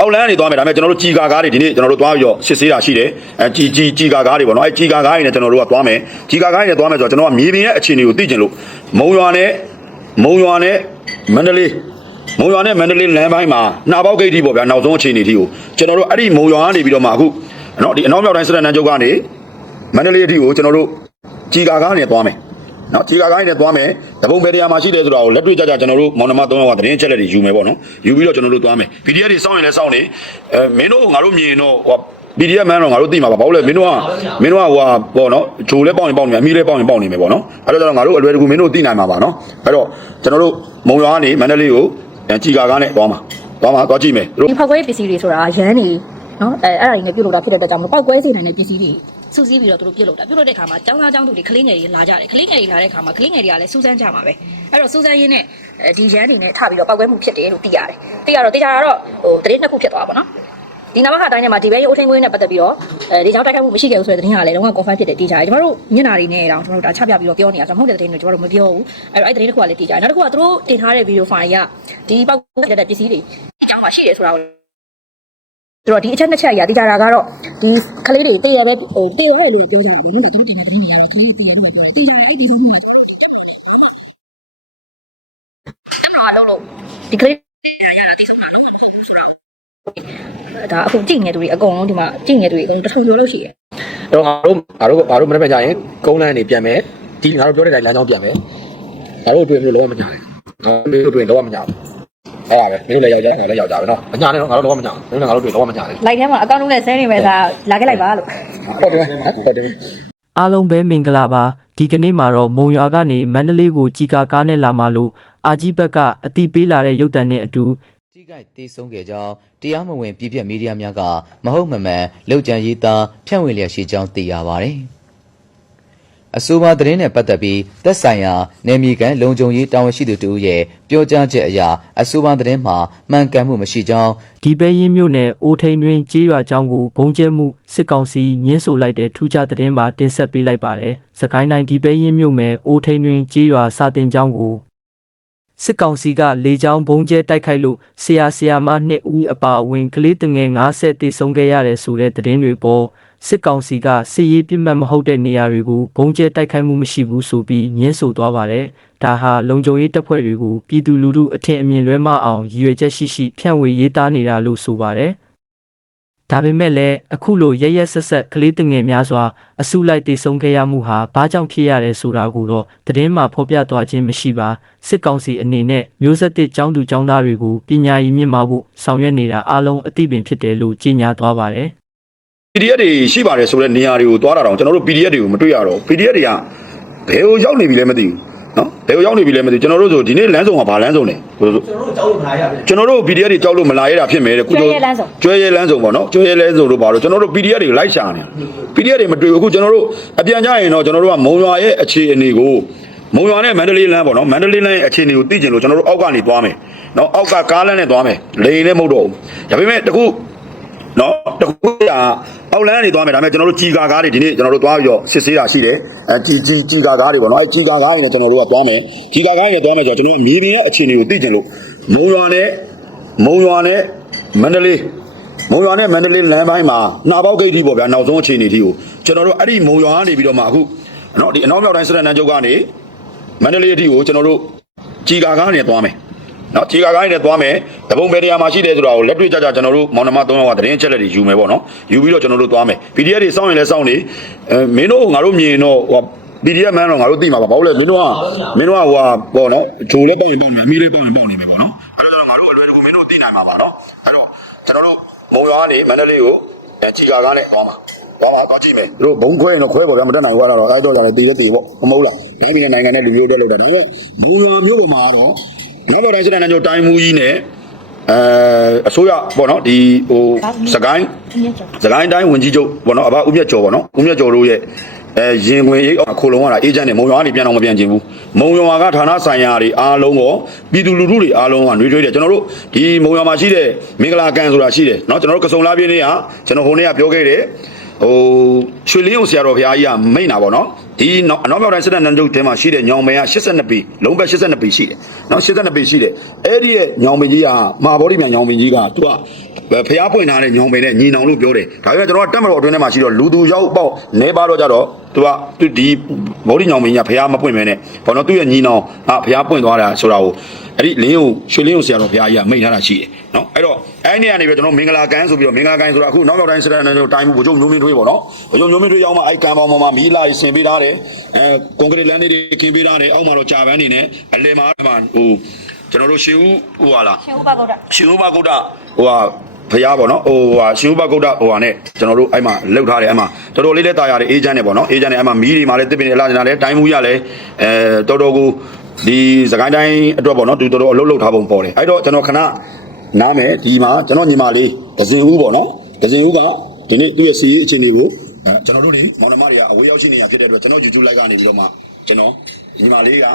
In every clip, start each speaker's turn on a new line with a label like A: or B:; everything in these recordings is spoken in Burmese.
A: အောက်လမ်းကနေသွားမယ်ဒါပေမဲ့ကျွန်တော်တို့ကြီးကာကားတွေဒီနေ့ကျွန်တော်တို့သွားပြီးတော့စစ်ဆေးတာရှိတယ်အဲကြီးကြီးကြီးကာကားတွေပေါ့နော်အဲကြီးကာကားတွေနဲ့ကျွန်တော်တို့ကသွားမယ်ကြီးကာကားတွေနဲ့သွားမယ်ဆိုတော့ကျွန်တော်ကမြေပြင်ရဲ့အခြေအနေကိုသိကျင်လို့မုံရွာနဲ့မုံရွာနဲ့မန္တလေးမုံရွာနဲ့မန္တလေးလမ်းပိုင်းမှာနှာပေါက်ဂိတ်ကြီးပေါ့ဗျာနောက်ဆုံးအခြေအနေထိကိုကျွန်တော်တို့အဲ့ဒီမုံရွာကနေပြီးတော့မှအခုနော်ဒီအနောက်မြောက်တိုင်းစစ်တပ်နန်းချုပ်ကနေမန္တလေးအထိကိုကျွန်တော်တို့ကြီးကာကားနဲ့သွားမယ် နော်ခြေကာကိုင်းနဲ့သွားမယ်တပုံဘယ်တရားမှာရှိတယ်ဆိုတာကိုလက်တွေ့ကြကြကျွန်တော်တို့မောင်နှမသုံးယောက်ကသတင်းချက်လက်တွေယူမယ်ပေါ့နော်ယူပြီးတော့ကျွန်တော်တို့သွားမယ် PDF တွေစောင့်ရင်လည်းစောင့်နေအဲမင်းတို့ငါတို့မြင်ရင်တော့ဟို PDF မန်းတော့ငါတို့သိမှာပါဘာလို့လဲမင်းတို့ကမင်းတို့ကဟိုဟာပေါ့နော်ဂျိုလဲပေါက်ရင်ပေါက်နေမယ်အမီးလဲပေါက်ရင်ပေါက်နေမယ်ပေါ့နော်အဲ့တော့ကျွန်တော်ငါတို့အလွယ်တကူမင်းတို့သိနိုင်မှာပါနော်အဲ့တော့ကျွန်တော်တို့မုံရွာကနေမန္တလေးကိုခြေကာကားနဲ့သွားမှာသွားမှာသွားကြည့်မယ်တို့
B: ဒီဖောက်ကွဲပစ္စည်းတွေဆိုတာရန်နေနော်အဲအဲ့ဒါတွေနဲ့ပြုတ်လို့တာဖြစ်တဲ့အတွက်ကြောင့်မပောက်ကွဲစေနိုင်တဲ့ပစ္စည်းတွေ စူးစီးပြီးတော့သူတို့ပြုတ်လို့တာပြုတ်လို့တဲ့ခါမှာចောင်းသားចောင်းသူတွေကလေးငယ်တွေလာကြတယ်ကလေးငယ်တွေလာတဲ့ခါမှာကလေးငယ်တွေကလည်းစူးစမ်းကြမှာပဲအဲ့တော့စူးစမ်းရင်းနဲ့ဒီရန်တွေနဲ့ထပြီးတော့ပောက်ကွဲမှုဖြစ်တယ်လို့သိရတယ်သိရတော့တေချာတော့ဟိုတရေနှစ်ခုဖြစ်သွားပါတော့ဒီနမခအတိုင်းထဲမှာဒီဘဲရိုးအထင်းကွင်းနဲ့ပတ်သက်ပြီးတော့အဲဒီကြောင့်တိုက်ခိုက်မှုမရှိခဲ့ဘူးဆိုတဲ့သတင်းကလည်းလုံးဝ confirm ဖြစ်တယ်တေချာတယ်ကျမတို့ညနာတွေနဲ့တောင်ကျမတို့ဒါချပြပြီးတော့ပြောနေတာဆိုတော့မဟုတ်တဲ့သတင်းတွေကျမတို့မပြောဘူးအဲ့တော့အဲ့သတင်းတစ်ခုကလည်းတေချာတယ်နောက်တစ်ခုကသူတို့တင်ထားတဲ့ဗီဒီယိုဖိုင်ကဒီပောက်ကွဲတဲ့ပစ္စည်းတွေအကြောင်းမှာရှိတယ်ဆိုတာကို ဆိုတော့ဒီအချက်နှစ်ချက်အရာတိကျတာကတော့ဒီကလေးတွေတည့်ရပဲဟိုတည့်ရပဲလို့ပြောကြတာလေဒီတင်နေတယ်ကလေးတည့်ရပဲတည့်ရအဲ့ဒီလိုမျိုးတော့လုံးလုံးဒီကလေးရတာတိကျတာလုံးဆိုတော့ဒါအခုကြည့်နေသူတွေအကုန်လုံးဒီမှာကြည့်နေသူတွေအကုန်တစ်ထုံကျော်လို့ရှိရယ်
C: အဲ့တော့ငါတို့ငါတို့ငါတို့မနေ့ကကြာရင်ကုန်းလန်းနေပြန်မယ်ဒီငါတို့ပြောတဲ့တိုင်းလမ်းကြောင်းပြန်မယ်ငါတို့တွေ့မျိုးလုံးဝမညာနဲ့ငါတို့တွေ့လုံးဝမညာဘူး အဲ့ဒါပဲမင်းလည်းယောက်ျားငါလည်းယောက်ျားပဲနော်မညာနဲ့တော့ငါတို့လုံးဝမညာဘူးမင်းလည်းငါတို့တွေ့လုံးဝမညာနဲ့
B: လိုက်ထဲမှာအကောင့်လုံးနဲ့ဆဲနေမယ်ဒါလာခဲ့လိုက်ပါလို့
C: ဟုတ်တယ်ဟုတ်တယ်
D: အားလုံးပဲမင်္ဂလာပါဒီကနေ့မှာတော့မုံရွာကနေမန္တလေးကိုကြီးကာကားနဲ့လာမှလို့အာကြီးဘက်ကအတိပေးလာတဲ့ရုပ်တံနဲ့အတူ
E: ကြီးကိုက်တေးဆုံးခဲ့ကြောင်းတရားမဝင်ပြည်ပြက်မီဒီယာများကမဟုတ်မမှန်လောက်ကျန်ရေးသားဖြန့်ဝေလျက်ရှိကြောင်းသိရပါတယ်။ အဆိုပါသတင်းနဲ့ပတ်သက်ပြီးသက်ဆိုင်ရာနယ်မြေကန်လုံခြုံရေးတာဝန်ရှိသူတို့ရဲ့ပြောကြားချက်အရအဆိုပါသတင်းမှာမှန်ကန်မှုမရှိကြောင်း
D: ဒီပဲရင်မြို့နယ်အိုထိန်တွင်ကြေးရွာကျောင်းကိုဘုံကျဲမှုစစ်ကောင်စီညှင်းဆိုလိုက်တဲ့ထူးခြားသတင်းပါတင်ဆက်ပေးလိုက်ပါတယ်။စကိုင်းတိုင်းဒီပဲရင်မြို့နယ်အိုထိန်တွင်ကြေးရွာစာတင်ကျောင်းကိုစစ်ကောင်စီကလေကြောင်းဘုံကျဲတိုက်ခိုက်လို့ဆရာဆရာမနှစ်ဦးအပါအဝင်ကလေးတငယ်90တေဆုံးခဲ့ရတယ်ဆိုတဲ့သတင်းတွေပေါ် စစ်ကောင်စီကစစ်ရေးပြစ်မှတ်မဟုတ်တဲ့နေရာတွေကိုဘုံကျဲတိုက်ခိုက်မှုမရှိဘူးဆိုပြီးညှင်းဆိုသွားပါတယ်။ဒါဟာလုံခြုံရေးတပ်ဖွဲ့တွေကိုပြည်သူလူထုအထင်အမြင်လွဲမအောင်ရည်ရွယ်ချက်ရှိရှိဖြန့်ဝေရေးသားနေတာလို့ဆိုပါတယ်။ဒါပေမဲ့လည်းအခုလိုရရက်ဆက်ဆက်ကလေးတငယ်များစွာအစုလိုက်တေဆုံးခဲ့ရမှုဟာဘာကြောင့်ဖြစ်ရတယ်ဆိုတာကိုတော့သတင်းမှာဖော်ပြသွားခြင်းမရှိပါစစ်ကောင်စီအနေနဲ့မျိုးဆက်တစ်ចောင်းသူចောင်းသားတွေကိုပညာရည်မြင့်မာဖို့ဆောင်ရွက်နေတာအလုံးအသိပင်ဖြစ်တယ်လို့ကြေညာသွားပါတယ်
A: PDF တွေရှိပါတယ်ဆိုတဲ့နေရာတွေကိုသွားတာတော့ကျွန်တော်တို့ PDF တွေကိုမတွေ့ရတော့ PDF တွေကဘယ်ကိုရောက်နေပြီလဲမသိဘူးနော်ဘယ်ကိုရောက်နေပြီလဲမသိဘူးကျွန်တော်တို့ဆိုဒီနေ့လမ်းဆောင်ကဘာလမ်းဆောင်လဲကိုတို့ကျွန်တော်တို့ PDF တွေကြောက်လို့မလာရတာဖြစ်မယ်တဲ့ကုကျွဲရဲလမ်းဆောင်ပေါ့နော်ကျွဲရဲလမ်းဆောင်တို့ပါတော့ကျွန်တော်တို့ PDF တွေကိုလိုက်ရှာနေတာ PDF တွေမတွေ့ဘူးအခုကျွန်တော်တို့အပြန်ကြရင်တော့ကျွန်တော်တို့ကမုံရွာရဲ့အခြေအနေကိုမုံရွာနဲ့မန္တလေးလမ်းပေါ့နော်မန္တလေးလမ်းရဲ့အခြေအနေကိုသိကျင်လို့ကျွန်တော်တို့အောက်ကနေသွားမယ်နော်အောက်ကကားလမ်းနဲ့သွားမယ်လေရင်နဲ့မဟုတ်တော့ဘူးဒါပေမဲ့တခု နော်တခုကအောက်လမ်းကနေသွားမယ်ဒါပေမဲ့ကျွန်တော်တို့ကြီးကာကားတွေဒီနေ့ကျွန်တော်တို့သွားပြီးတော့စစ်ဆေးတာရှိတယ်အဲကြီးကြီးကြီးကာကားတွေပေါ့နော်အဲကြီးကာကားတွေနဲ့ကျွန်တော်တို့ကသွားမယ်ကြီးကာကားတွေနဲ့သွားမယ်ဆိုတော့ကျွန်တော်တို့မြေပြင်ရဲ့အခြေအနေကိုသိကျင်လို့မုံရွာနဲ့မုံရွာနဲ့မန္တလေးမုံရွာနဲ့မန္တလေးလမ်းပိုင်းမှာနှာပေါက်ဂိတ်ကြီးပေါ့ဗျာနောက်ဆုံးအခြေအနေကြီးကိုကျွန်တော်တို့အဲ့ဒီမုံရွာကနေပြီးတော့မှအခုနော်ဒီအနောက်မြောက်တိုင်းစစ်တပ်နန်းချုပ်ကနေမန္တလေးအထိကိုကျွန်တော်တို့ကြီးကာကားနဲ့သွားမယ် နော်ကြီးကာကားနဲ့သွားမယ်တပုံဘယ်နေရာမှာရှိတယ်ဆိုတာကိုလက်တွေ့ကြကြကျွန်တော်တို့မောင်နှမသုံးယောက်ကသတင်းချက်လက်တွေယူမယ်ပေါ့နော်ယူပြီးတော့ကျွန်တော်တို့သွားမယ် PDF တွေစောင့်ရင်လည်းစောင့်နေအဲမင်းတို့ငါတို့မြင်ရင်တော့ဟို PDF မန်းတော့ငါတို့သိမှာပါဘာလို့လဲမင်းတို့ကမင်းတို့ကဟိုဟာပေါ့နော်ဂျိုလည်းပေါ့ရင်ပေါ့နေအမီးလည်းပေါ့ရင်ပေါ့နေမယ်ပေါ့နော်အဲ့ဒါဆိုတော့ငါတို့အလွယ်တကူမင်းတို့သိနိုင်မှာပါတော့အဲ့တော့ကျွန်တော်တို့မုံရွာကနေမန္တလေးကိုအဲချီကာကားနဲ့သွားမှာသွားမှာတော့ကြည့်မယ်တို့ဘုံခွဲရင်တော့ခွဲပေါ့ဗျာမတက်နိုင်ဘူးကတော့အဲ့တော့ကြတယ်တည်လဲတည်ပေါ့မမဟုတ်လားနိုင်ငံနိုင်ငံနဲ့လူမျိုးတက်လို့တာဒါပေမဲ့မုံရွာမျိုးပေါ်မှာတော့ နောက်တော့တိုင်းစစ်တပ်နဲ့တိုင်းမူကြီးနဲ့အဲအစိုးရပေါ့နော်ဒီဟိုစကိုင်း စကိုင်းတိုင်းဝင်ကြီးချုပ်ပေါ့နော်အဘဦးမြတ်ကျော်ပေါ့နော်ဦးမြတ်ကျော်တို့ရဲ့အဲရင်ခွင်ရိပ်အခုလုံးကတာအေဂျင့်တွေမုံရွာကနေပြန်တော့မပြန်ချင်ဘူးမုံရွာကဌာနဆိုင်ရာတွေအားလုံးရောပြည်သူလူထုတွေအားလုံးကနှွေးထွေးတယ်ကျွန်တော်တို့ဒီမုံရွာမှာရှိတဲ့မင်္ဂလာကန်ဆိုတာရှိတယ်เนาะကျွန်တော်တို့ကစုံလာပြင်းနေကကျွန်တော်ဟိုနေ့ကပြောခဲ့တယ် ဟိုရွှေလင်းအောင်ဆရာတော်ဘုရားကြီးကမိန့်တာပေါ့နော်ဒီနောက်အနောက်မြောက်တိုင်းစစ်တပ်နန်းချုပ်ထဲမှာရှိတဲ့ညောင်ပင်က82ပေလုံးဘက်82ပေရှိတယ်နော်82ပေရှိတယ်အဲ့ဒီရဲ့ညောင်ပင်ကြီးကမာဘောဓိမြန်ညောင်ပင်ကြီးကသူကဖျားပွင့်ထားတဲ့ညောင်ပင်နဲ့ညီနောင်လို့ပြောတယ်ဒါပေမဲ့ကျွန်တော်ကတက်မတော်အတွင်းထဲမှာရှိတော့လူသူရောက်ပေါ့နေပါတော့ကြတော့သူကသူဒီဘောဓိညောင်ပင်ကြီးကဖျားမပွင့်မဲနဲ့ဘောနော်သူ့ရဲ့ညီနောင်ဟာဖျားပွင့်သွားတာဆိုတာကို အဲ့ဒီလင်းကိုရွှေလင်းကိုဆရာတော်ဘုရားကြီးကမိန့်ထားတာရှိတယ်နော်အဲ့တော့အဲ့ဒီကနေပြီးကျွန်တော်မင်္ဂလာကန်းဆိုပြီးတော့မင်္ဂလာကန်းဆိုတာအခုနောက်နောက်တိုင်းစရနန်းတို့တိုင်းမှုဘုံမျိုးမင်းတွေးပေါ့နော်ဘုံမျိုးမင်းတွေးရောက်မှအဲ့ကံပေါင်းပေါ်မှာမီးလာဆင်ပေးထားတယ်အဲကွန်ကရစ်လမ်းလေးတွေခင်းပေးထားတယ်အောက်မှာတော့ကြာပန်းနေနဲ့အလယ်မှာဟိုကျွန်တော်တို့ရှေးဦးဟိုဟာလား
B: ရှင်ဥပဂုတ်တ
A: ရှင်ဥပဂုတ်တဟိုဟာဖရားပေါ့နော်ဟိုဟာရှင်ဥပဂုတ်တဟိုဟာနဲ့ကျွန်တော်တို့အဲ့မှာလှုပ်ထားတယ်အဲ့မှာတော်တော်လေးလက်တာရတယ်အေဂျင့်နဲ့ပေါ့နော်အေဂျင့်နဲ့အဲ့မှာမီးတွေမှာလည်းတစ်ပင်တွေအလားကျန်တာလည်းတိုင်းမှုရလည်းအဲတော်တော်ကို ဒီစကိုင်းတိုင်းအတွက်ပေါ့နော်သူတော်တော်အလုပ်လုပ်ထားပုံပေါ်တယ်အဲ့တော့ကျွန်တော်ခဏနားမယ်ဒီမှာကျွန်တော်ညီမလေးဒဇင်ဦးပေါ့နော်ဒဇင်ဦးကဒီနေ့သူ့ရဲ့စီးရေးအခြေအနေကိုအဲကျွန်တော်တို့တွေမောင်နှမတွေကအဝေးရောက်ရှိနေရဖြစ်တဲ့အတွက်ကျွန်တော် YouTube live ကနေပြီးတော့မှကျွန်တော်ညီမလေးက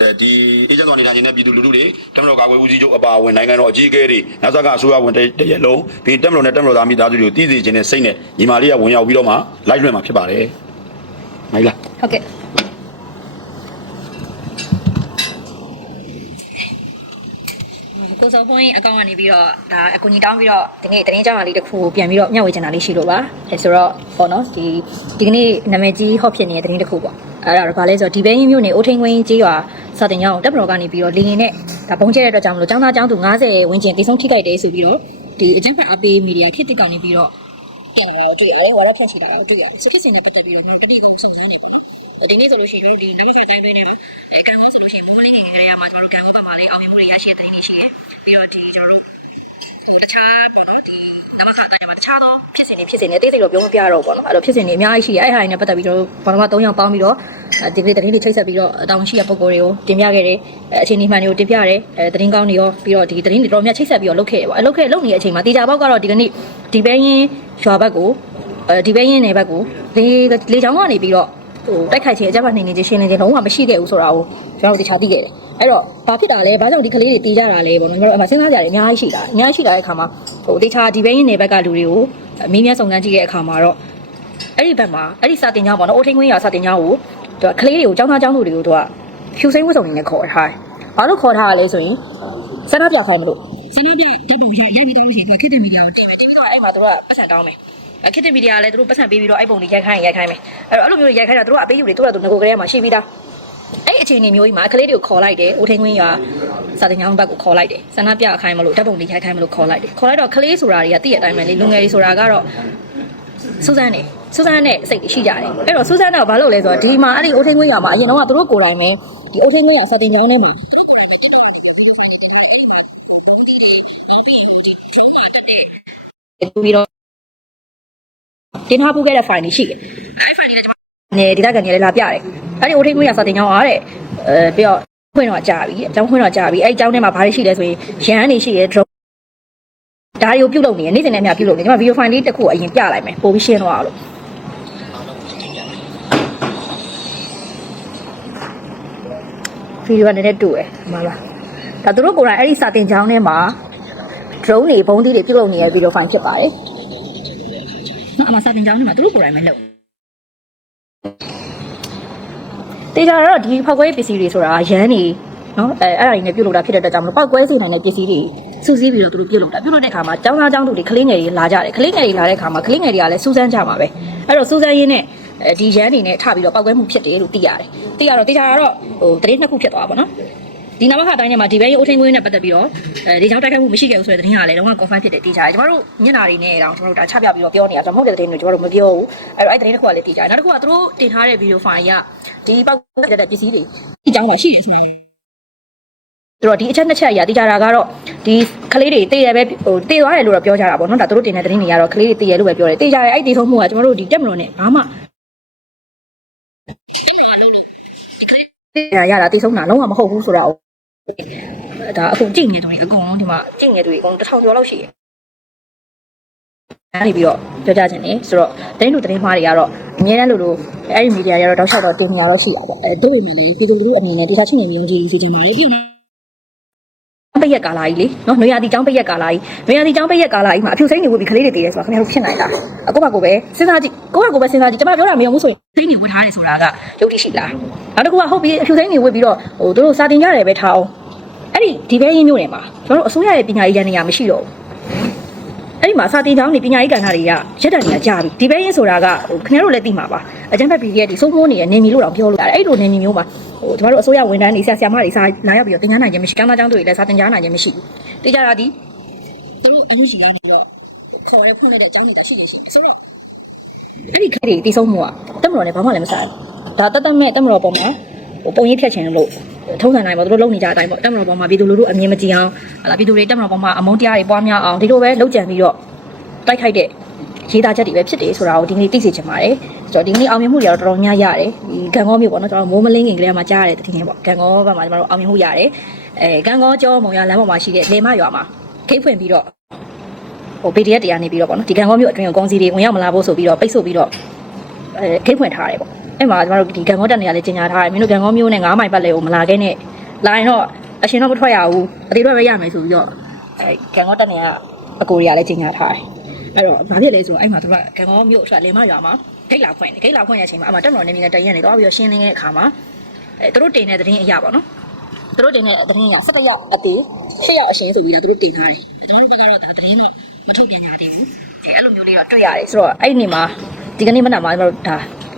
A: အဲဒီအေဂျင့်တော်နေထိုင်နေတဲ့ပြည်သူလူထုတွေတမတော်ကာကွယ်ဦးစီးချုပ်အပါအဝင်နိုင်ငံတော်အကြီးအကဲတွေနောက်ဆက်ကဆိုရဝင်တရလုံးပြီးတမတော်နဲ့တမတော်သားမိသားစုတွေကိုတည်စီခြင်းနဲ့စိတ်နဲ့ညီမလေးကဝင်ရောက်ပြီးတော့မှလိုက်လွှင့်မှာဖြစ်ပါတယ်။မိုင်လား
B: ဟုတ်ကဲ့ စောဖွင့်အကောင့်ကနေပြီးတော့ဒါအကူကြီးတောင်းပြီးတော့ဒီနေ့တရင်ကြောင်းလေးတစ်ခုပြန်ပြီးတော့မျှဝေချင်တာလေးရှိလို့ပါအဲဆိုတော့ပေါ့နော်ဒီဒီကနေ့နာမည်ကြီးဟော့ဖြစ်နေတဲ့တရင်တစ်ခုပေါ့အဲ့ဒါတော့ဗာလဲဆိုတော့ဒီဘဲရင်မြို့နယ်အိုထင်းဝင်းကြီးရွာစာတင်ကျောင်းတက်မတော်ကနေပြီးတော့လင်းလင်းနဲ့ဒါဘုံကျဲတဲ့အတွက်ကြောင့်မလို့ကျောင်းသားကျောင်းသူ90ဝန်းကျင်တိတ်ဆုံးထိခိုက်တယ်ဆိုပြီးတော့ဒီအကြံဖက်အပေးမီဒီယာဖြစ်တစ်ကောင်နေပြီးတော့ပြန်လာတော့တွေ့ရတယ်ဟောတော့ဖတ်ချတာတော့တွေ့ရတယ်ဖြစ်စဉ်နဲ့ပတ်သက်ပြီးတော့တတိကုံစုံစမ်းနေပေါ့ဒီနေ့ဆိုလို့ရှိရင်ဒီနောက်ဆက်တိုင်းတွင်းနဲ့အဲကံမဆိုလို့ရှိရင်ပိုးလေးတွေကြရမှာကျွန်တော်တို့ကံမပတ်မှာလေးအောင်မြင်မှုတွေရရှိတဲ့တိုင်းနေရှိတယ် ပြီးတော့ဒီကျွန်တော်တို့အခြားပေါ့နော်ဒီနောက်ခါတိုင်းမှာတခြားသောဖြစ်စဉ်တွေဖြစ်စဉ်တွေအသေးစိတ်တော့ပြောမပြတော့ပေါ့နော်အဲ့တော့ဖြစ်စဉ်တွေအများကြီးရှိတယ်အဲ့ဟာတွေနဲ့ပတ်သက်ပြီးတော့ဘာမှ၃ယောက်ပေါင်းပြီးတော့ဒီနေ့တရင်တွေချိတ်ဆက်ပြီးတော့တောင်းရှိတဲ့ပုံကိုယ်တွေကိုတင်ပြခဲ့တယ်အခြေအနေမှန်တွေကိုတင်ပြတယ်အဲတရင်ကောင်းတွေရောပြီးတော့ဒီတရင်တွေတော်များချိတ်ဆက်ပြီးတော့လုပ်ခဲ့တယ်ပေါ့အဲ့လုပ်ခဲ့လုပ်နေတဲ့အချိန်မှာတေချာဘောက်ကတော့ဒီကနေ့ဒီဘဲရင်ရွာဘက်ကိုအဲဒီဘဲရင်နယ်ဘက်ကိုလေလေချောင်းကနေပြီးတော့ဟိုတိုက်ခိုက်ခြင်းအကြမ်းဖက်နေနေခြင်းရှင်းနေခြင်းလုံးဝမရှိခဲ့ဘူးဆိုတာကိုကျွန်တော်တို့တခြားသိခဲ့တယ် အဲ့တော့ဘာဖြစ်တာလဲဘာကြောင့်ဒီကလေးတွေတေးကြတာလဲပေါ့နော်ကျွန်တော်တို့အမှစဉ်းစားကြရတယ်အများကြီးရှိတာအများကြီးရှိတာတဲ့အခါမှာဟိုတခြားဒီဘဲရင်နယ်ဘက်ကလူတွေကိုအမင်းများစုံစမ်းကြည့်တဲ့အခါမှာတော့အဲ့ဒီဘက်မှာအဲ့ဒီစာတင်ကြောင်းပေါ့နော်အိုထင်းခွင်းရစာတင်ကြောင်းကိုသူကကလေးတွေကိုចောင်းသားចောင်းသူတွေကိုသူကဖြူစိမ့်ဝတ်စုံနေနဲ့ခေါ်ထားတယ်ဘာလို့ခေါ်ထားရလဲဆိုရင်စနပြခိုင်းမလို့စနပြတိတ်ပုံရှိရိုက်ပြီးတောင်းလို့ရှိရင်သူခက်တဲ့မီဒီယာကိုတင်မယ်တင်ပြီးတော့အဲ့မှာသူကပတ်ဆက်တောင်းမယ်အခက်တဲ့မီဒီယာလည်းသူတို့ပတ်စံပေးပြီးတော့အဲ့ပုံလေးရိုက်ခိုင်းရိုက်ခိုင်းမယ်အဲ့တော့အဲ့လိုမျိုးရိုက်ခိုင်းတာသူတို့ကအပေးယူတွေသူတို့ကသူငကိုကလေးမှာရှိပြီးသား အဲ့အခြေအနေမျိုးကြီးမှာကလေးတွေကိုခေါ်လိုက်တယ်ဦးထင်းခွင်းရွာစာတင်ကျောင်းဘက်ကိုခေါ်လိုက်တယ်ဆန္ဒပြခိုင်းမလို့ဓာတ်ပုံလေးရိုက်ခိုင်းမလို့ခေါ်လိုက်တယ်ခေါ်လိုက်တော့ကလေးဆိုတာတွေကတည့်ရတဲ့အတိုင်းပဲလေလူငယ်တွေဆိုတာကတော့စူဇန်နေစူဇန်နဲ့စိတ်ရှိကြတယ်အဲ့တော့စူဇန်ကဘာလုပ်လဲဆိုတော့ဒီမှာအဲ့ဒီဦးထင်းခွင်းရွာမှာအရင်တော့ကသူတို့ကိုယ်တိုင်ပဲဒီဦးထင်းခွင်းရွာစာတင်ကျောင်းထဲမှာပြီးတော့တင်ထားပူခဲ့တဲ့ file တွေရှိတယ်အဲ့ file တွေကျွန်တော်နေဒီတက်ကနေလည်းလာပြတယ် အဲ့ဒီ OT ခွင့်ရစာတင်ကြောင်းအားတဲ့အဲပြီးတော့ခွင့်တော့ကြာပြီအကြောင်းခွင့်တော့ကြာပြီအဲ့အကြောင်းထဲမှာဘာတွေရှိလဲဆိုရင်ရန်နေရှိရဲ drone ဒါတွေကိုပြုတ်လုပ်နေရနေ့စဉ်နဲ့အများပြုတ်လုပ်နေကျွန်မ video file လေးတစ်ခုအရင်ပြလိုက်မယ်ပို့ပြီးရှင်းသွားအောင်လို့ဗီဒီယိုကနည်းနည်းတူတယ်မှန်လားဒါသူတို့ကိုယ်တိုင်အဲ့ဒီစာတင်ကြောင်းထဲမှာ drone တွေဘုံသီးတွေပြုတ်လုပ်နေရဗီဒီယိုဖိုင်ဖြစ်ပါတယ်။နော်အမစာတင်ကြောင်းထဲမှာသူတို့ကိုယ်တိုင်ပဲလုပ်။ တေချာတော့ဒီဖောက်ခွဲပစ္စည်းတွေဆိုတာရန်နေနော်အဲအဲ့ဒါတွေနဲ့ပြုတ်လုပ်တာဖြစ်တဲ့အတွက်ကြောင့်မလို့ပောက်ကွဲစေနိုင်တဲ့ပစ္စည်းတွေစုစည်းပြီးတော့သူတို့ပြုတ်လုပ်တာပြုတ်လုပ်တဲ့အခါမှာចောင်းသားចောင်းသူတွေကလေးငယ်တွေလာကြတယ်ကလေးငယ်တွေလာတဲ့အခါမှာကလေးငယ်တွေကလည်းစူးစမ်းကြမှာပဲအဲ့တော့စူးစမ်းရင်းနဲ့အဲဒီရန်နေနဲ့ထပြီးတော့ပောက်ကွဲမှုဖြစ်တယ်လို့သိရတယ်သိရတော့တေချာတော့ဟိုတရေနှစ်ခုဖြစ်သွားပါတော့နော် ဒီနမခတိုင်းထဲမှာဒီဘဲရုပ်အထင်းကွင်းနဲ့ပတ်သက်ပြီးတော့အဲဒီကြောင့်တိုက်ခိုက်မှုမရှိခဲ့ဘူးဆိုတဲ့သတင်းကလည်းလုံးဝ confirm ဖြစ်တယ်တိကျတယ်ကျမတို့ညနာတွေနဲ့တောင်ကျမတို့ဒါချပြပြီးတော့ပြောနေတာကျွန်တော်မဟုတ်တဲ့သတင်းတွေကျမတို့မပြောဘူးအဲ့တော့အဲ့သတင်းတစ်ခုကလည်းတိကျတယ်နောက်တစ်ခုကသူတို့တင်ထားတဲ့ဗီဒီယိုဖိုင်ကဒီပောက်တဲ့ပစ္စည်းတွေဒီကြောင်းမှာရှိတယ်ဆိုတာသူတို့ဒီအချက်နှစ်ချက်အရာတိကျတာကတော့ဒီကလေးတွေတည်ရပဲဟိုတည်သွားတယ်လို့တော့ပြောကြတာပေါ့နော်ဒါသူတို့တင်တဲ့သတင်းတွေကတော့ကလေးတွေတည်ရလို့ပဲပြောတယ်တည်ကြတယ်အဲ့ဒီဆုံးမှုကကျမတို့ဒီတက်မလို့နဲ့ဘာမှတည်ရရတာတည်ဆုံးတာလုံးဝမဟုတ်ဘူးဆိုတာကို ဒါအခုကြည့်နေတယ်အကုန်လုံးဒီမှာကြည့်နေတယ်အကုန်တစ်ထောင်ကျော်လောက်ရှိတယ်အဲ့ဒီပြီးတော့ပြောကြခြင်းနေဆိုတော့တင်းလူတင်းမှားတွေကတော့အများနဲ့လို့လို့အဲ့ဒီမီဒီယာတွေကတော့တောက်လျှောက်တော့တင်နေရတော့ရှိတာပေါ့အဲတို့ပေမဲ့လည်းပြည်သူလူထုအနေနဲ့ဒေတာချင်းနေမျိုးကြီးစီချင်ပါလေပြီးတော့ပရက်ကာလာကြီးလေနော်နွေရာသီကျောင်းပိတ်ရက်ကာလာကြီးနွေရာသီကျောင်းပိတ်ရက်ကာလာကြီးမှာအဖြူစိမ့်နေဝတ်ပြီးကလေးတွေတည်တယ်ဆိုတာခင်ဗျားတို့ဖြစ်နိုင်လားအကိုကကိုပဲစဉ်းစားကြည့်ကိုကကိုပဲစဉ်းစားကြည့်ကျွန်မပြောတာမယုံဘူးဆိုရင်စိမ့်နေဝတ်ထားတယ်ဆိုတာကယုတ်တိရှိလားနောက်တစ်ခုကဟုတ်ပြီအဖြူစိမ့်နေဝတ်ပြီးတော့ဟိုတို့စာတင်ကြတယ်ပဲထားအောင် အဲ့ဒီဒီဘဲရင်းမျိုးတွေမှာကျွန်တော်တို့အစိုးရရဲ့ပညာရေးရန်နေရမရှိတော့ဘူးအဲ့ဒီမှာစာတင်ကျောင်းနေပညာရေးကဏ္ဍတွေကရက်တန်တွေကကြာပြီဒီဘဲရင်ဆိုတာကဟိုခင်ဗျားတို့လည်းသိမှာပါအကြံဖက် PDF ဒီစိုးမိုးနေရနေမီလို့တော့ပြောလို့ရတယ်အဲ့လိုနေမီမျိုးမှာဟိုကျမတို့အစိုးရဝန်ထမ်းတွေဆရာဆရာမတွေစာလာရောက်ပြီးတော့သင်ကြားနိုင်ခြင်းမရှိကမ်းသားကျောင်းတွေလည်းစာတင်ကြားနိုင်ခြင်းမရှိဘူးတေးကြတာဒီသူတို့အမှုရှိရနေတော့ခေါ်ရဲဖွင့်လိုက်တဲ့အကြောင်းတွေတာရှိနေရှိတယ်ဆိုတော့အဲ့ဒီခက်တွေတိဆုံးမှုကတက်မတော်နဲ့ဘာမှလည်းမစားဘူးဒါတက်တက်မဲ့တက်မတော်ပေါ်မှာဟိုပုံရိပ်ဖြတ်ခြင်းလို့ ထုံးစံတိုင်းပေါ့သူတို့လုပ်နေကြတဲ့အတိုင်းပေါ့တက်မတော်ပေါ်မှာပြည်သူလူထုအမြင်မကြည့်အောင်ဟလာပြည်သူတွေတက်မတော်ပေါ်မှာအမုန်းတရားတွေပွားများအောင်ဒီလိုပဲလုပ်ကြံပြီးတော့တိုက်ခိုက်တဲ့ရေးသားချက်တွေပဲဖြစ်တယ်ဆိုတာကိုဒီကနေ့သိစေချင်ပါတယ်ကျွန်တော်ဒီကနေ့အောင်မြင်မှုတွေကတော့တော်တော်များရတယ်ဒီဂန်ကောမျိုးပေါ့နော်ကျွန်တော်မိုးမလင်းခင်ကလေးကမှကြားရတဲ့တည်ငယ်ပေါ့ဂန်ကောဘက်မှာကျွန်တော်တို့အောင်မြင်မှုရတယ်အဲဂန်ကောကျောမုံရလမ်းပေါ်မှာရှိတဲ့လေမရွာမှာခိတ်ဖွင့်ပြီးတော့ဟို PDF တရားနေပြီးတော့ပေါ့နော်ဒီဂန်ကောမျိုးအတွင်းကိုကောင်းစီတွေဝင်ရောက်မလာဖို့ဆိုပြီးတော့ပိတ်ဆို့ပြီးတော့အဲခိတ်ဖွင့်ထားတယ်ပေါ့ အဲ့မှာကျွန်တော်တို့ဒီဂန်ကောတက်နေရလဲကြီးညာထားတယ်မင်းတို့ဂန်ကောမျိုးနဲ့9မိုင်ပတ်လဲကိုမလာခဲ့နဲ့လာရင်တော့အရှင်တော့မထွက်ရဘူးအသေးတော့ပဲရမယ်ဆိုပြီးတော့အဲဂန်ကောတက်နေရအကိုတွေကလည်းကြီးညာထားတယ်အဲ့တော့ဘာဖြစ်လဲဆိုတော့အဲ့မှာသူကကံကောမြို့အတွက်လင်မရွာမှာဂိတ်လာဖွင့်တယ်ဂိတ်လာဖွင့်တဲ့အချိန်မှာအမှတက်မတော်နေပြီးတရရက်နေတော့ပြီးတော့ရှင်းလင်းတဲ့အခါမှာအဲသူတို့တင်တဲ့သတင်းအရာပေါ့နော်သူတို့တင်တဲ့သတင်းက17ရက်အသေး8ရက်အရှင်ဆိုပြီးတော့သူတို့တင်ထားတယ်ကျွန်တော်တို့ဘက်ကတော့ဒါသတင်းတော့မထုတ်ပြန်ကြသေးဘူးအဲအဲ့လိုမျိုးလေးတော့တွေ့ရတယ်ဆိုတော့အဲ့ဒီနေ့မှာဒီကနေ့မနက်မှာကျွန်တော်တို့ဒါ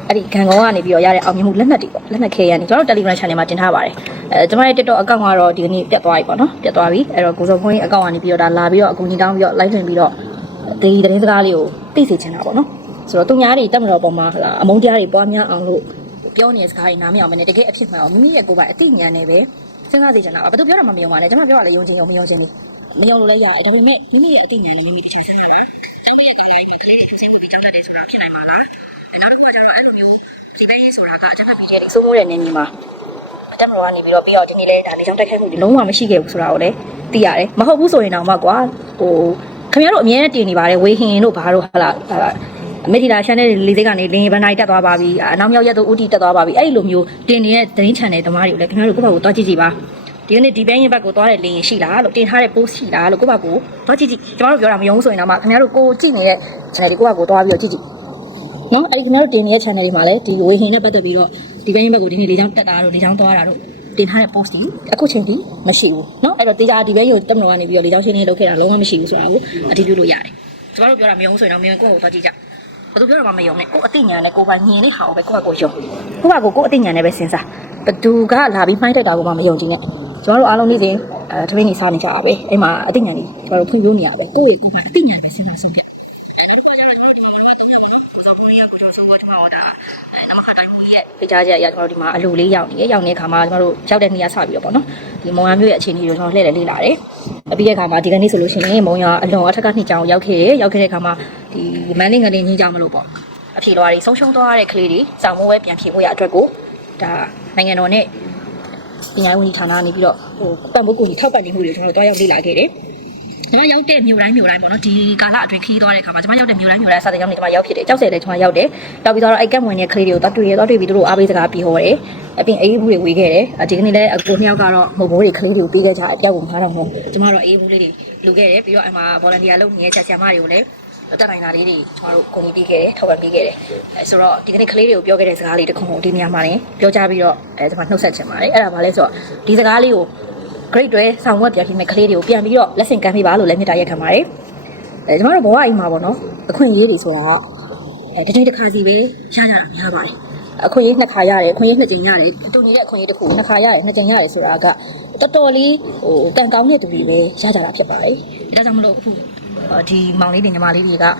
B: အဲ့ဒီခံကောကနေပြီးတော့ရတဲ့အောင်မြင်မှုလက်နက်တွေပေါ့လက်နက်ခဲရနေကျွန်တော်တို့ Telegram channel မှာတင်ထားပါတယ်အဲကျွန်မရဲ့ TikTok account ကတော့ဒီကနေ့ပြတ်သွားပြီပေါ့နော်ပြတ်သွားပြီအဲ့တော့ကိုစုံခွင်း account ကနေပြီးတော့ဒါလာပြီးတော့အကူကြီးတောင်းပြီးတော့ live လွှင့်ပြီးတော့ဒီသတင်းစကားလေးကိုသိစေချင်တာပေါ့နော်ဆိုတော့သူများတွေတက်မတော်ပေါ်မှာဟလာအမုန်းတရားတွေပွားများအောင်လို့ပြောနေတဲ့စကားတွေနားမရအောင်မနဲ့တကယ်အဖြစ်မှန်အောင်မိမိရဲ့ကိုယ်ပိုင်အသိဉာဏ်နဲ့ပဲစဉ်းစားစေချင်တာပါဘယ်သူပြောတာမှမယုံပါနဲ့ကျွန်တော်ပြောတာလည်းယုံချင်ယုံမယုံချင်ဘူးမယုံလို့လည်းရတယ်ဒါပေမဲ့မိမိရဲ့အသိဉာဏ်နဲ့မိမိတစ်ချက်စဉ်းစားပါတမီးရဲ့ကိုယ်ပိုင်ကလေးတွေသိဖို့ကြောင်းတတ်တယ်ဆိုတာဖြစ်နိုင်မှာလား နောက်တစ်ခုကကျတော့အဲ့လိုမျိုးဒီဘက်ရေးဆိုတာကအချက်ဖက်ပြီးတဲ့စိုးမိုးတဲ့နေမြေမှာတက်မတော်ကနေပြီးတော့ပြီးတော့ဒီနေ့လဲဒါလေးကြောင်းတက်ခိုက်မှုဒီလုံးဝမရှိခဲ့ဘူးဆိုတာကိုလည်းသိရတယ်မဟုတ်ဘူးဆိုရင်တော့မှကွာဟိုခင်ဗျားတို့အမြဲတမ်းတင်နေပါတယ်ဝေဟင်တို့ဘာတို့ဟာလာအမေဒီလာ channel လေးစိတ်ကနေလင်းဘန်နိုင်တက်သွားပါပြီအနောက်မြောက်ရက်တို့ UT တက်သွားပါပြီအဲ့လိုမျိုးတင်နေတဲ့သတင်း channel သမားတွေကိုလည်းခင်ဗျားတို့ကိုယ့်ဘက်ကိုသွားကြည့်ကြည့်ပါဒီနေ့ဒီဘဲရင်ဘက်ကိုသွားတဲ့လင်းရှိလားလို့တင်ထားတဲ့ post ရှိလားလို့ကိုယ့်ဘက်ကိုသွားကြည့်ကြည့်ကျွန်တော်တို့ပြောတာမယုံဘူးဆိုရင်တော့မှခင်ဗျားတို့ကိုကြည့်နေတဲ့ channel တွေကိုယ့်ဘက်ကိုသွားပြီးတော့ကြည့်ကြည့် နော်အဲ့ဒီခင်ဗျားတို့တင်နေတဲ့ channel တွေမှာလည်းဒီဝေဟင်နဲ့ပတ်သက်ပြီးတော့ဒီဘဲရင်ဘက်ကိုဒီနေ့လေးချောင်းတက်တာတို့လေးချောင်းသွားတာတို့တင်ထားတဲ့ post ကြီးအခုချိန်ထိမရှိဘူးเนาะအဲ့တော့တေချာဒီဘဲရုံတက်မလို့ကနေပြီးတော့လေးချောင်းရှင်းလင်းလုပ်ခဲ့တာလုံးဝမရှိဘူးဆိုတာကိုအတည်ပြုလို့ရတယ်ကျမတို့ပြောတာမယုံဆိုရင်တော့မယုံကိုယ့်ကိုသွားကြည့်ကြဘယ်သူပြောတာမှမယုံနဲ့ကိုယ်အသိဉာဏ်နဲ့ကိုယ်ပိုင်ညင်လေးဟာကိုပဲကိုယ့်ဘက်ကိုယုံကိုယ့်ဘက်ကိုကိုယ်အသိဉာဏ်နဲ့ပဲစဉ်းစားဘသူကလာပြီးမှိုင်းတက်တာကိုမှမယုံကြည့်နဲ့ကျမတို့အားလုံးနေ့စဉ်အဲထမင်းနေစားနေကြတာပဲအဲ့မှာအသိဉာဏ်ကြီးကျမတို့ဖွင့်ပြနေရပဲကိုယ့်ရဲ့ ပြကြကြရကျွန်တော်တို့ဒီမှာအလိုလေးရောက်နေရရောက်နေတဲ့ခါမှာကျွန်တော်တို့ရောက်တဲ့နေရာစပြီးတော့ပေါ့နော်ဒီမုံရမျိုးရဲ့အခြေအနေကိုကျွန်တော်လှည့်လေ့လာတယ်အပြီးတဲ့ခါမှာဒီကနေ့ဆိုလို့ရှိရင်မုံရအလွန်အထက်ကနှစ်ကြောင်ရောက်ခဲ့တယ်ရောက်ခဲ့တဲ့ခါမှာဒီမန်းလေးငလင်းကြီးကြောင်မလို့ပေါ့အဖြေလွှာတွေဆုံးရှုံးသွားတဲ့ကလေးတွေစောင်းမိုးပဲပြန်ဖြေဖို့ရအတွက်ကိုဒါနိုင်ငံတော်နဲ့ပညာရေးဝန်ကြီးဌာနကနေပြီးတော့ဟိုပံ့ပိုးကူညီထောက်ပံ့နေမှုတွေကျွန်တော်တို့တွားရောက်လေ့လာခဲ့တယ် ကျွန်မရောက်တဲ့မြို့တိုင်းမြို့တိုင်းပေါ့နော်ဒီကာလအတွင်းခီးသွားတဲ့အခါမှာကျွန်မရောက်တဲ့မြို့တိုင်းမြို့တိုင်းစာသင်ကျောင်းတွေကျွန်မရောက်ဖြစ်တယ်ကြောက်စဲလည်းကျွန်မရောက်တယ်ရောက်ပြီးတော့အဲ့ကက်ဝင်တဲ့ကလေးတွေကိုတွားတွေ့ရတွားတွေ့ပြီးသူတို့အားပေးစကားပြီးဟောတယ်အပြင်အေးဘူးတွေဝေခဲ့တယ်ဒီကနေ့လည်းအကိုနှစ်ယောက်ကတော့မုတ်ဘိုးတွေကလေးတွေကိုပေးခဲ့ကြတယ်တယောက်ကို9000ဟုတ်ကျွန်မတို့အေးဘူးလေးတွေလူခဲ့တယ်ပြီးတော့အဲ့မှာ volunteer လုပ်နေတဲ့ဆရာဆရာမတွေကိုလည်းတက်နိုင်တာလေးတွေကျွန်တော်တို့ကုန်ပြီးခဲ့တယ်ထောက်ပံ့ပေးခဲ့တယ်အဲဆိုတော့ဒီကနေ့ကလေးတွေကိုပြောခဲ့တဲ့စကားလေးတစ်ခုကိုဒီနေရာမှာလည်းပြောကြပြီးတော့အဲကျွန်မနှုတ်ဆက်ချင်ပါတယ်အဲ့ဒါဘာလဲဆိုတော့ဒီစကားလေးကို grade တွေဆောင်းဝက်ပြန်ပြီးမဲ့ကလေးတွေကိုပြန်ပြီးတော့ lesson ကမ်းပေးပါလို့လည်းမြစ်တာရက်ခံပါတယ်အဲကျွန်တော်တို့ဘဝအိမ်မှာပေါ့နော်အခွင့်အရေးတွေဆိုတော့အဲတစ်ချိန်တစ်ခါစီပဲရကြတာများပါတယ်အခွင့်အရေးနှစ်ခါရတယ်အခွင့်အရေးနှစ်ကြိမ်ရတယ်တူညီတဲ့အခွင့်အရေးတစ်ခုနှစ်ခါရတယ်နှစ်ကြိမ်ရတယ်ဆိုတာကတော်တော်လေးဟိုတန်ကောင်းတဲ့သူတွေပဲရကြတာဖြစ်ပါတယ်ဒါကြောင့်မလို့အခုဒီမောင်လေးတွေညီမလေးတွေကဒါ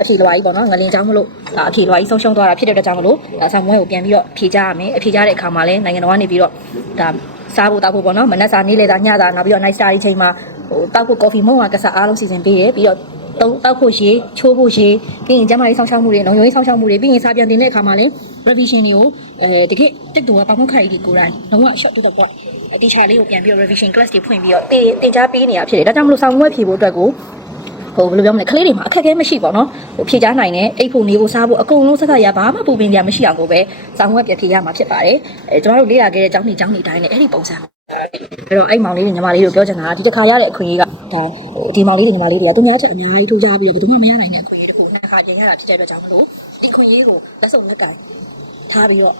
B: အဖြေလွှာကြီးပေါ့နော်ငလင်ချောင်းမလို့ဒါအဖြေလွှာကြီးဆုံးရှုံးသွားတာဖြစ်တဲ့အတွက်ကြောင့်မလို့ဒါဆောင်းမွဲကိုပြန်ပြီးတော့ဖြေကြရမယ်အဖြေကြတဲ့အခါမှာလည်းနိုင်ငံတော်ကနေပြီးတော့ဒါ စားဖို့တောက်ဖို့ပေါ့နော်မနက်စာနေ့လယ်စာညစာနောက်ပြီးတော့ night study ချိန်မှာဟိုတောက်ဖို့ coffee မုံကကစားအားလုံးစီစဉ်ပေးတယ်ပြီးတော့တောက်တောက်ဖို့ရေချိုးဖို့ရေပြီးရင်ကျန်းမာရေးဆောင်ရှောက်မှုတွေလုံခြုံရေးဆောင်ရှောက်မှုတွေပြီးရင်စာပြန်တင်တဲ့အခါမှာလည်း revision တွေကိုအဲတကယ်တက်တူကပေါင်းခါကြီးကိုယ်တိုင်လုံးဝ short to the point အတီချာလေးကိုပြန်ပြီးတော့ revision class တွေဖွင့်ပြီးတော့တင်တင်ကြားပေးနေရဖြစ်တယ်ဒါကြောင့်မလို့ဆောင်းဝဲဖြေဖို့အတွက်ကို ဟိုဘယ်လိုပြောမလဲကလေးတွေမှာအခက်အခဲမရှိပါတော့ဟိုဖြေချနိုင်တဲ့အိတ်ဖို့နေဖို့စားဖို့အကုန်လုံးစက်စရဘာမှပူပင်ကြမရှိအောင်ကိုပဲဆောင်းဝဲပြဖြေရမှာဖြစ်ပါတယ်အဲကျွန်တော်တို့လေ့လာခဲ့တဲ့အကြောင်းတွေအကြောင်းတွေတိုင်းနဲ့အဲ့ဒီပုံစံအဲ့တော့အဲ့မောင်လေးတွေညီမလေးတို့ပြောချင်တာကဒီတစ်ခါရတဲ့အခွင့်အရေးကဒါဟိုဒီမောင်လေးတွေညီမလေးတွေကသူများချက်အများကြီးထိုးကြပြီးတော့ဘယ်သူမှမရနိုင်တဲ့အခွင့်အရေးတစ်ခုနှစ်ခါပြင်ရတာဖြစ်တဲ့အတွက်ကြောင့်မလို့ဒီခွင့်အရေးကိုလက်စုပ်လက်ကင်ထားပြီးတော့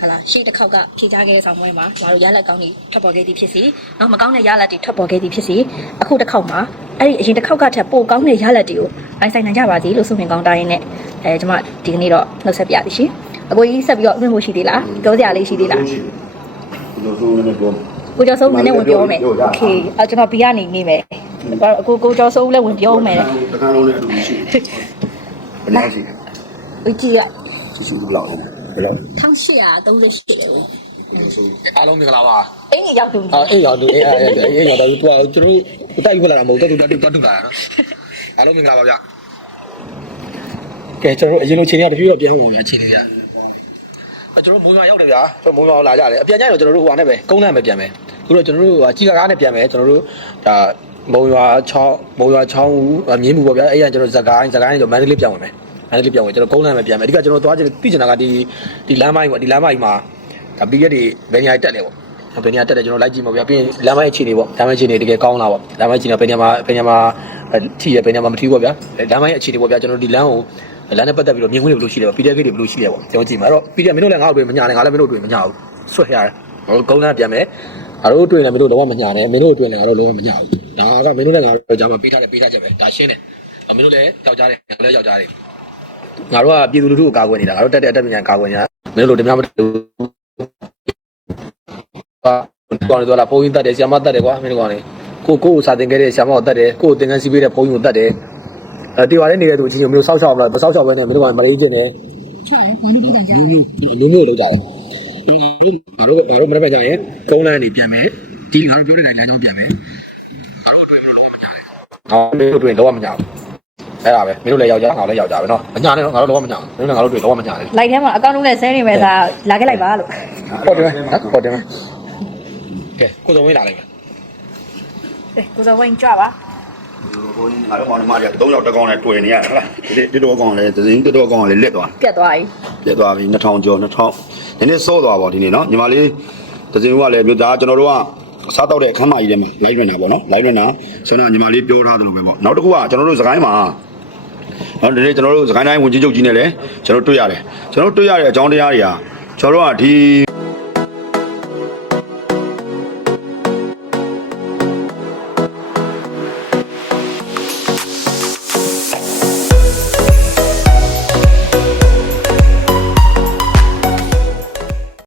B: ဟာလာရှေ့တစ်ခေါက်ကဖြေချခဲ့တဲ့ဆောင်ပွဲမှာကျတို့ရလက်ကောင်းတွေထွက်ပေါ်ခဲ့သည်ဖြစ်စီနော်မကောင်းတဲ့ရလက်တွေထွက်ပေါ်ခဲ့သည်ဖြစ်စီအခုတစ်ခေါက်မှာ အဲ့ဒီအရင်တစ်ခေါက်ကထက်ပိုကောင်းတဲ့ရလက်တွေကိုနိုင်ဆိုင်နိုင်ကြပါစေလို့ဆုမြင်ကောင်းတိုင်းနဲ့အဲကျွန်မဒီကနေ့တော့နှုတ်ဆက်ပြပြီရှင်အကိုကြီးဆက်ပြီးတော့အတွင်းဖို့ရှိသေးလားပြောစရာလေးရှိသေးလား
A: ဒီလိုဆိုနေတော့
B: ကိုကျော်စိုးနည်းနည်းဝင်ပြောမယ်โอเคအဲကျွန်တော်ဘီကနေနေမယ်အကိုကိုကျော်စိုးလည်းဝင်ပြောမယ်
A: တခါလုံးလည်းအတူရှိဘယ်လောက်ရှိ
B: ဝီကြီးက
A: ရှိရှိဘယ်လောက်လဲဘယ်လောက်
B: 1838တယ်
C: အားလုံးမင်္ဂလာပါ
B: အင်းကြီးရောက်တူ
C: အော်အေးရောသူအေးအေးအေးရောသူကကျွန်တော်တို့တိုက်ပြလာတာမဟုတ်တော့သူတက်တက်တူလာနော်အားလုံးမင်္ဂလာပါဗျကဲကျွန်တော်တို့အရင်လိုချိန်ရတဖြည်းဖြည်းပြန်ဝင်ရချိန်လေးဗျအကျွန်တော်မုံရွာရောက်တယ်ဗျာကျွန်တော်မုံရွာလာကြတယ်အပြန်ကြတော့ကျွန်တော်တို့ဟိုဟာနဲ့ပဲကုန်းလမ်းပဲပြန်မယ်ခုတော့ကျွန်တော်တို့ဟိုကြီးကားနဲ့ပြန်မယ်ကျွန်တော်တို့ဒါမုံရွာချောင်းမုံရွာချောင်းမြင်းမှုပေါ့ဗျာအဲ့ရကျွန်တော်ဇကိုင်းဇကိုင်းကျွန်တော်မန္တလေးပြန်ဝင်မယ်မန္တလေးပြန်ဝင်ကျွန်တော်ကုန်းလမ်းပဲပြန်မယ်အဓိကကျွန်တော်သွားချင်သိချင်တာကဒီဒီလမ်းမိုင်းပေါ့ဒီလမ်းမိုင်းမှာ ဒါပြီးရက်တွေဘယ်နေရာတက်လဲပေါ့ဘယ်နေရာတက်တယ်ကျွန်တော်လိုက်ကြည့်မှာဗျာပြီးရင်လမ်းမိုင်းအခြေအနေပေါ့လမ်းမိုင်းအခြေအနေတကယ်ကောင်းလားပေါ့လမ်းမိုင်းအခြေအနေဘယ်နေရာမှာဘယ်နေရာမှာထိရဘယ်နေရာမှာမထိဘူးပေါ့ဗျာလမ်းမိုင်းအခြေအနေပေါ့ဗျာကျွန်တော်ဒီလမ်းကိုလမ်းနဲ့ပတ်သက်ပြီးတော့မြင်ခွင့်တွေဘယ်လိုရှိလဲပေါ့ PDF တွေဘယ်လိုရှိလဲပေါ့ကျွန်တော်ကြည့်မှာအဲ့တော့ PDF မင်းတို့လည်းငါ့ကိုတွေ့မညာနဲ့ငါလည်းမင်းတို့တွေ့မညာဘူးဆွတ်ရတယ်ကျွန်တော်ကုန်းလမ်းပြန်မယ်ငါတို့တွေ့လည်းမင်းတို့လုံးဝမညာနဲ့မင်းတို့တွေ့လည်းငါတို့လုံးဝမညာဘူးဒါကမင်းတို့လည်းငါတို့ကြားမှာပေးထားတယ်ပေးထားချက်ပဲဒါရှင်းတယ်မင်းတို့လည်းယောက်ျားတယ်ငါလည်းယောက်ျားတယ်ငါတို့ကပြည်သူလူထုကိုကာကွယ်နေတာငါတို့တက်တဲ့အတက်ပညာကာကွယ်နေတာမင်းတို့လိုတများမတူဘူးဟာ ကောင်းတယ်တော့လားဘုန်းကြီးတတ်တယ်ဆရာမတတ်တယ်ကွာမင်းတို့ကောင်းတယ်ကိုကိုကိုစာသင်ခဲ့တဲ့ဆရာမကိုတတ်တယ်ကိုကိုသင်ခန်းစီးပေးတဲ့ဘုန်းကြီးကိုတတ်တယ်အဲတေဝါလေးနေတဲ့သူအချင်းချင်းမျိုးစောက်ရှောက်မလားမစောက်ရှောက်ပဲနဲ့မင်းတို့ကမလေးချင်းတယ်
B: ချောင်းဝင်ပြီးတိုင်ကြ
C: မျိုးမျိုးမျိုးမျိုးလောက်ကြတယ်ဘာလို့ဘာလို့မရပါကြရင်ကုန်းလမ်းနေပြန်မယ်ဒီငါတို့ပြောတဲ့တိုင်းလမ်းကြောင်းပြန်မယ်ငါတို့တွေ့လို့လုံးဝမညာဘူးအဲ့ ဒါပဲမင်းတို့လည်းယောက်ျားငါလည်းယောက်ျားပဲနော်အညာနဲ့ငါတို့လုံးဝမညာဘူးမင်းတို့ငါတို့တွေ့လုံးဝမညာဘူး
B: လိုက်ထဲမှာအကောင့်လုံးနဲ့ဆဲနေမယ်သာလာခဲ့လိုက်ပါလို့
C: ဟုတ်တယ်နော်ဟုတ်တယ်ကဲကိုစုံဝင်းလာလိုက်မယ်
B: ကိုစောဝင်းကြွပါ
A: ဘိုးကြီးငါတို့မောင်နှမတွေက၃ယောက်တစ်ကောင်နဲ့တွေ့နေရတာဟုတ်လားဒီဒီတော့ကောင်လည်းသစင်းဒီတော့ကောင်လည်းလက်သွား
B: ပြတ်သွားပြီ
A: ပြတ်သွားပြီ2000ကျော်2000ဒီနေ့စိုးသွားပါဒီနေ့နော်ညီမလေးသစင်းကလည်းမြို့သားကျွန်တော်တို့ကစားတော့တဲ့အခမ်းမကြီးထဲမှာလိုက်လွင်တာပေါ့နော်လိုက်လွင်တာဆိုတော့ညီမလေးပြောထားသလိုပဲပေါ့နောက်တစ်ခုကကျွန်တော်တို့စကိုင်းမှာ နော်ဒီနေ့ကျွန်တော်တို့စကိုင်းတိုင်းဝင်ကြီးချုပ်ကြီးနဲ့လည်းကျွန်တော်တွေ့ရတယ်ကျွန်တော်တွေ့ရတဲ့အကြောင်းတရားတွေကကျွန်တော်တို့ကဒီ